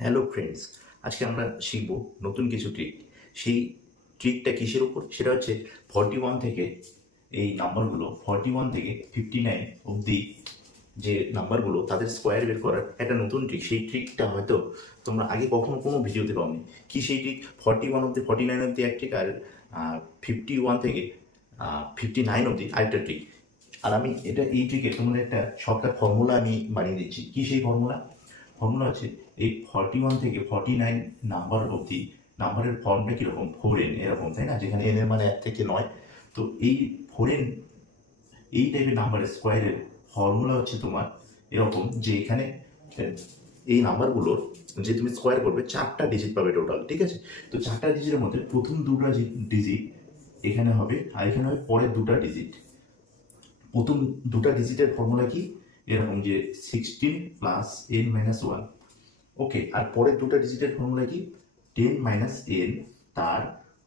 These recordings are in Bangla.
হ্যালো ফ্রেন্ডস আজকে আমরা শিখব নতুন কিছু ট্রিক সেই ট্রিকটা কিসের উপর? সেটা হচ্ছে ফর্টি ওয়ান থেকে এই নাম্বারগুলো ফর্টি ওয়ান থেকে ফিফটি নাইন অবধি যে নাম্বারগুলো তাদের স্কোয়ার বের করার একটা নতুন ট্রিক সেই ট্রিকটা হয়তো তোমরা আগে কখনো কোনো ভিডিওতে পাওনি। কি সেই ট্রিক ফর্টি ওয়ান অবধি ফর্টি নাইন অবধি এক ট্রিক আর ফিফটি ওয়ান থেকে ফিফটি নাইন অবধি আরেকটা ট্রিক আর আমি এটা, এই ট্রিকে তোমাদের একটা শর্টকাট ফর্মুলা আমি বানিয়ে দিচ্ছি। কি সেই ফর্মুলা ফর্মুলা আছে এই ফর্টি ওয়ান থেকে ফর্টি নাইন নাম্বার অবধি নাম্বারের ফর্মটা কীরকম ফোর এন এরকম, তাই না? যেখানে এন এর মানে এক থেকে নয়। তো এই ফোর এন এই টাইপের নাম্বারের স্কোয়ারের ফর্মুলা হচ্ছে তোমার এরকম যে এখানে, এই নাম্বারগুলোর যে তুমি স্কোয়ার করবে, চারটা ডিজিট পাবে টোটাল ঠিক আছে? তো চারটা ডিজিটের মধ্যে প্রথম দুটা ডিজিট এখানে হবে, আর এখানে হবে পরের দুটা ডিজিট প্রথম দুটা ডিজিটের ফর্মুলা কি? এরকম যে sixteen plus N minus one okay আর পরের দুটা ডিজিটের ফর্মুলা কি? টেন মাইনাস এন তার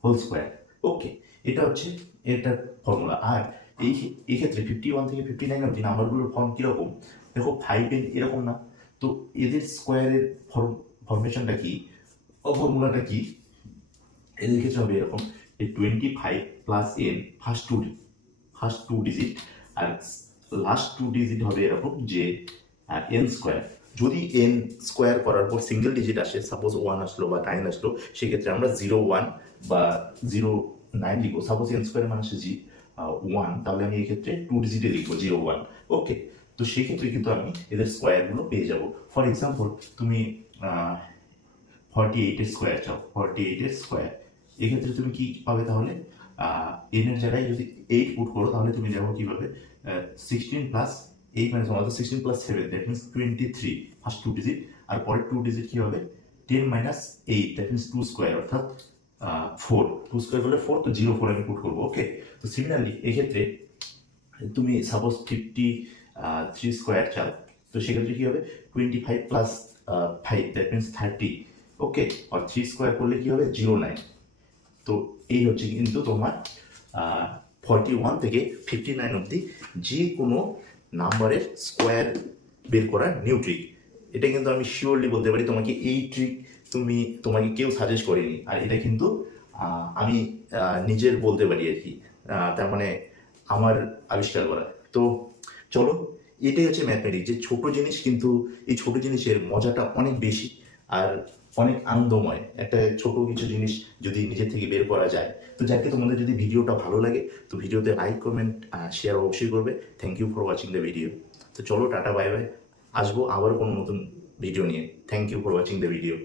হোল স্কোয়ার ওকে এটা হচ্ছে এটার ফর্মুলা আর এই এই ক্ষেত্রে ফিফটি ওয়ান থেকে ফিফটি নাইন অবধি নাম্বারগুলোর ফর্ম কীরকম? দেখো ফাইভ এন এরকম না। তো এদের স্কোয়ারের ফর্ম ফর্মেশনটা কি? ফর্মুলাটা কি? এদের ক্ষেত্রে হবে এরকম twenty five plus N first two first two digit আর লাস্ট টু ডিজিট হবে এরকম যে এন স্কোয়ার যদি এন স্কোয়ার করার পর সিঙ্গেল ডিজিট আসে সাপোজ ওয়ান আসলো বা নাইন আসলো, সেক্ষেত্রে আমরা জিরো ওয়ান বা জিরো নাইন লিখব। সাপোজ এন স্কোয়ার মানে আসে জি ওয়ান তাহলে আমি এই ক্ষেত্রে টু ডিজিটে লিখব জিরো ওয়ান ওকে তো সেক্ষেত্রে কিন্তু আমি এদের স্কোয়ারগুলো পেয়ে যাব। ফর এক্সাম্পল তুমি ফর্টি এইটের স্কোয়ার চাও। ফর্টি এইটের স্কোয়ার এক্ষেত্রে তুমি কি পাবে তাহলে? এন এর জায়গায় যদি এইট পুট করো, তাহলে তুমি দেখো কি পাবে sixteen plus eight minus one sixteen plus seven that means twenty three first two digit আর পরের টু ডিজিট কী হবে? Ten minus eight that means two square অর্থাৎ ফোর টু স্কোয়ার করলে ফোর তো জিরো ফোর আমি পুট করব ওকে তো সিমিলারলি এক্ষেত্রে তুমি সাপোজ ফিফটি থ্রি স্কোয়ার চাও, তো সেক্ষেত্রে কী হবে? Twenty five plus five that means thirty okay R three square করলে কি হবে? জিরো নাইন তো এই হচ্ছে কিন্তু তোমার ফর্টি ওয়ান থেকে ফিফটি নাইন অবধি যে কোনো নাম্বারের স্কোয়ার বের করার নিউ ট্রিক এটা কিন্তু আমি শিওরলি বলতে পারি, তোমাকে এই ট্রিক তুমি, তোমাকে কেউ সাজেস্ট করেনি। আর এটা কিন্তু আমি নিজের বলতে পারি আর কি। তার মানে আমার আবিষ্কার করা। তো চলো, এটাই হচ্ছে ম্যাথমেটিক্স যে ছোট জিনিস কিন্তু, এই ছোট জিনিসের মজাটা অনেক বেশি। আর অনেক আনন্দময়। একটা ছোট কিছু জিনিস যদি নিজের থেকে বের করা যায়। তো যাকে তোমাদের যদি ভিডিওটা ভালো লাগে, তো ভিডিওতে লাইক কমেন্ট শেয়ার অবশ্যই করবে। Thank you for watching the video তো চলো, টাটা বাই বাই আসব আবার কোনো নতুন ভিডিও নিয়ে। Thank you for watching the video